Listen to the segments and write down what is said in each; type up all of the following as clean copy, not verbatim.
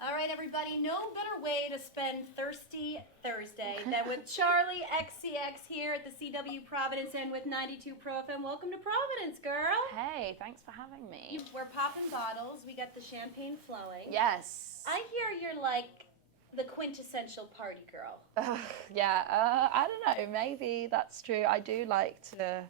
All right, everybody, no better way to spend Thirsty Thursday than with Charli XCX here at the CW Providence and with 92ProFM. Welcome to Providence, girl. Hey, thanks for having me. We're popping bottles. We got the champagne flowing. Yes. I hear you're like the quintessential party girl. I don't know, maybe that's true. I do like to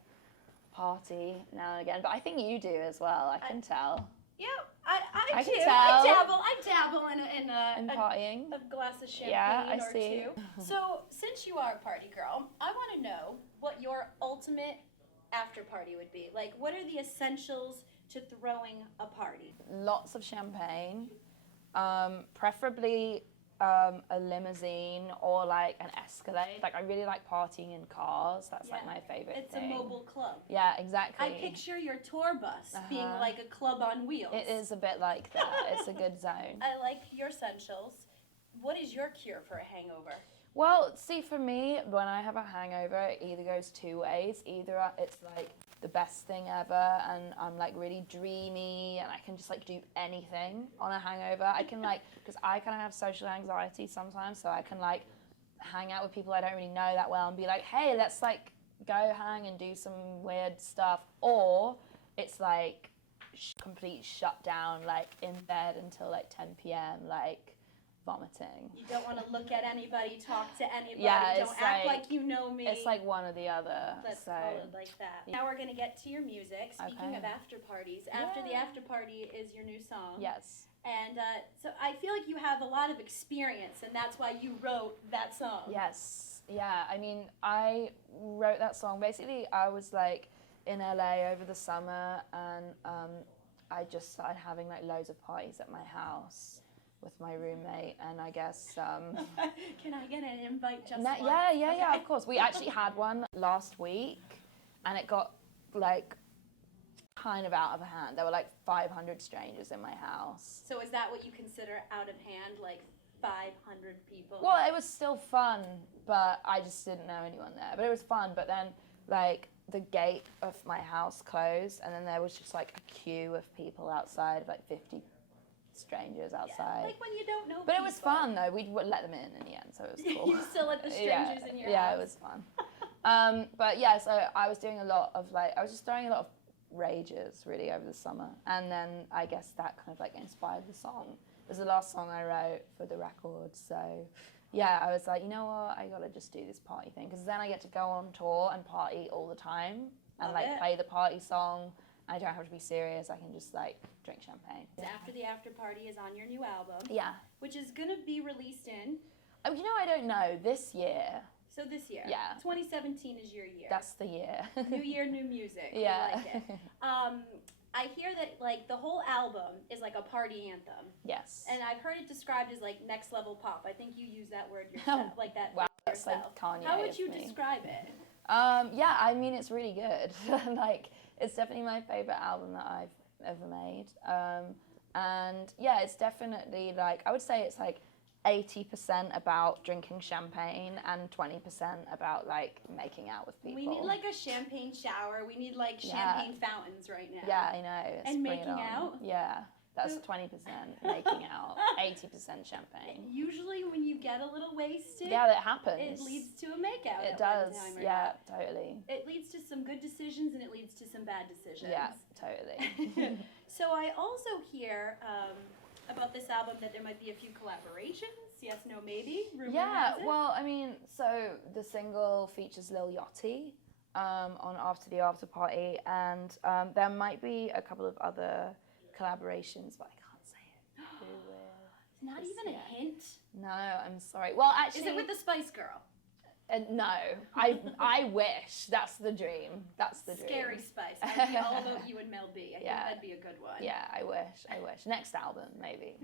party now and again, but I think you do as well, I can tell. Yeah, I do. can tell. I dabble in Partying. a glass of champagne I or see. two. So, since you are a party girl, I want to know what your ultimate after party would be. Like, what are the essentials to throwing a party? Lots of champagne, preferably a limousine or like an Escalade. Like I really like partying in cars. That's like my favorite thing. It's a mobile club. Yeah, exactly. I picture your tour bus being like a club on wheels. It is a bit like that. It's a good zone. I like your essentials. What is your cure for a hangover? Well, see, for me, when I have a hangover, it either goes two ways. Either it's like the best thing ever and I'm like really dreamy and I can just like do anything on a hangover. I can like, because I kind of have social anxiety sometimes, so I can like hang out with people I don't really know that well and be like, hey, let's like go hang and do some weird stuff. Or it's like complete shutdown, like in bed until like 10 p.m, like vomiting. You don't want to look at anybody, talk to anybody, Yeah, don't act like you know me. It's like one or the other. Let's call it like that. Now we're going to get to your music. Speaking of after parties, after the after party is your new song. Yes. And so I feel like you have a lot of experience, and that's why you wrote that song. Yes. Yeah, I mean, I wrote that song. Basically, I was like in LA over the summer, and I just started having like loads of parties at my house with my roommate, and I guess Can I get an invite just once? once? Yeah, of course. We actually had one last week, and it got like kind of out of hand. There were like 500 strangers in my house. So is that what you consider out of hand, like 500 people? Well, it was still fun, but I just didn't know anyone there. But it was fun, but then like the gate of my house closed, and then there was just like a queue of people outside, like 50 strangers outside. Yeah, like when you don't know But people. it was fun though. We let them in the end, so it was cool. You still let the strangers in your house. Yeah, it was fun. But yeah, so I was doing a lot of like, I was just throwing a lot of rages really over the summer, and then I guess that kind of like inspired the song. It was the last song I wrote for the record, so yeah, I was like, you know what, I gotta just do this party thing, because then I get to go on tour and party all the time and play the party song. I don't have to be serious. I can just like drink champagne. After the After Party is on your new album. Yeah. Which is going to be released in? Oh, you know, I don't know. This year. So this year. Yeah. 2017 is your year. That's the year. New year, new music. Yeah. We like it. I hear that like the whole album is like a party anthem. Yes. And I've heard it described as like next level pop. I think you use that word yourself, like that. Wow, that's like Kanye. How would you describe it? Yeah, I mean, it's really good. Like, it's definitely my favorite album that I've ever made. And yeah, it's definitely like, I would say it's like 80% about drinking champagne and 20% about like making out with people. We need like a champagne shower. We need like champagne fountains right now. Yeah, I know. And making out? Yeah. That's 20% making out, 80% champagne. Usually when you get a little wasted, yeah, that happens. It leads to a makeout. It does, yeah, totally. It leads to some good decisions and it leads to some bad decisions. Yeah, totally. So I also hear about this album that there might be a few collaborations. Yes, no, maybe? Rumor has it. Well, I mean, so the single features Lil Yachty on After the After Party, and there might be a couple of other collaborations, but I can't say it. Who will? Not even a hint? No, I'm sorry. Well, actually... Is it with the Spice Girl? No, I wish. That's the dream. That's the dream. Scary Spice. I'd be all about you and Mel B. I think that'd be a good one. Yeah, I wish. Next album, maybe.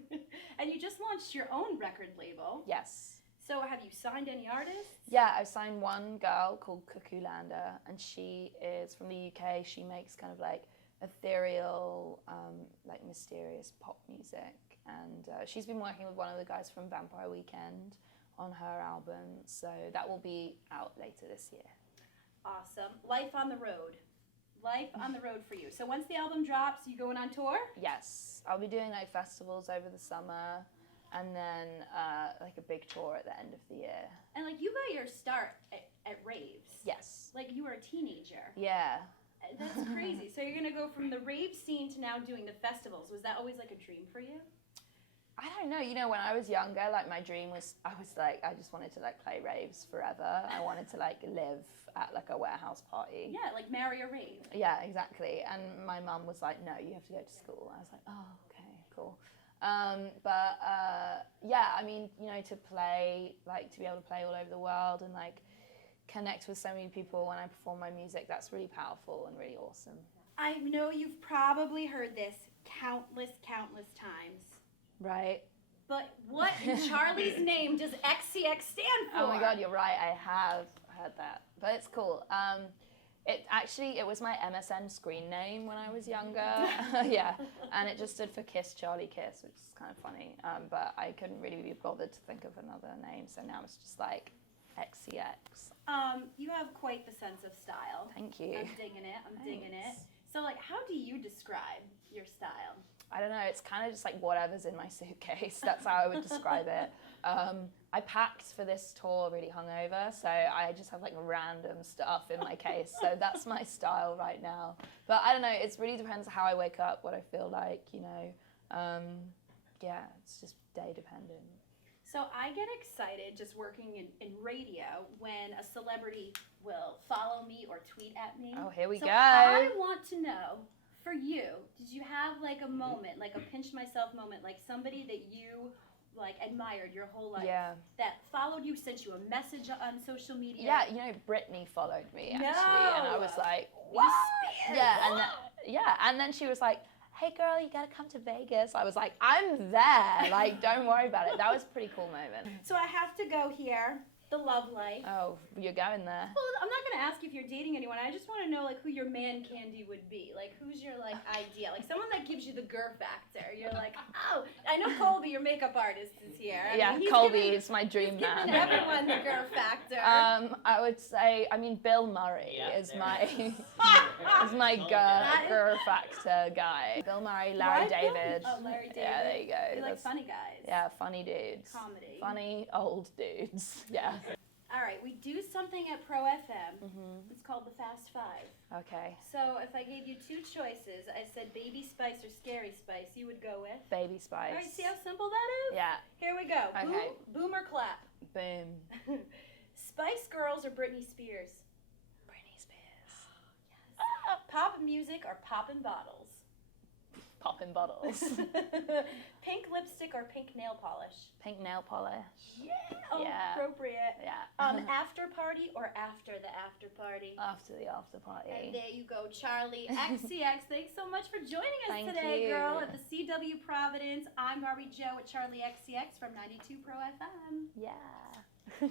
And you just launched your own record label. Yes. So have you signed any artists? Yeah, I've signed one girl called Cuckoo Lander, and she is from the UK. She makes kind of like ethereal, like mysterious pop music, and she's been working with one of the guys from Vampire Weekend on her album, so that will be out later this year. Awesome. Life on the road. Life on the road for you. So once the album drops, you going on tour? Yes, I'll be doing like festivals over the summer, and then like a big tour at the end of the year. And like you got your start at raves. Yes. Like you were a teenager. Yeah. That's crazy. So you're gonna go from the rave scene to now doing the festivals. Was that always like a dream for you? I don't know. You know, when I was younger, like my dream was, I just wanted to like play raves forever. I wanted to like live at like a warehouse party. Yeah, like marry a rave. Yeah, exactly. And my mum was like, no, you have to go to school. I was like, oh, okay, cool. Yeah, I mean, you know, to play, like to be able to play all over the world and like connect with so many people when I perform my music, that's really powerful and really awesome. I know you've probably heard this countless times. Right. But what in Charlie's name does XCX stand for? Oh my God, you're right. I have heard that, but it's cool. It was my MSN screen name when I was younger. Yeah, and it just stood for Kiss Charlie Kiss, which is kind of funny. But I couldn't really be bothered to think of another name, so now it's just like XCX. You have quite the sense of style. Thank you. I'm digging it. I'm digging it. Thanks. So like, how do you describe your style? I don't know, it's kind of just like whatever's in my suitcase. That's how I would describe it. I packed for this tour really hungover, so I just have like random stuff in my case. So that's my style right now. But I don't know, it really depends how I wake up, what I feel like, you know. Yeah, it's just day dependent. So I get excited just working in radio when a celebrity will follow me or tweet at me. Oh, here we go. I want to know, for you, did you have like a moment, like a pinch myself moment, like somebody that you like admired your whole life, that followed you, sent you a message on social media? Yeah, you know, Brittany followed me actually, and I was like, what? Yeah, and then she was like, hey girl, you gotta come to Vegas. I was like, I'm there, like, don't worry about it. That was a pretty cool moment. So I have to go here. The love life. Oh, you're going there. Well, I'm not going to ask you if you're dating anyone. I just want to know, like, who your man candy would be. Like, who's your, like, idea? Like, someone that gives you the grr factor. You're like, oh, I know Colby, your makeup artist, is here. I mean, Colby is my dream man. Giving everyone the grr factor. I would say, Bill Murray is my grr factor guy. Bill Murray, Larry David. Larry David. Yeah, there you go. You like funny guys. Yeah, funny dudes. Comedy. Funny old dudes. Yeah. All right, we do something at Pro FM. It's called the Fast Five. Okay. So if I gave you two choices, I said Baby Spice or Scary Spice, you would go with? Baby Spice. All right, see how simple that is? Yeah. Here we go. Okay. Boom or clap? Boom. Spice Girls or Britney Spears? Britney Spears. Yes. Pop music or poppin' bottles? Poppin' bottles. Pink lipstick or pink nail polish? Pink nail polish. Yeah. Oh, yeah. Appropriate. Yeah. After party or after the after party? After the after party. And there you go, Charlie XCX. Thanks so much for joining us Thank today, you. girl, at the CW Providence. I'm Barbi Jo with Charlie XCX from 92 Pro FM. Yeah.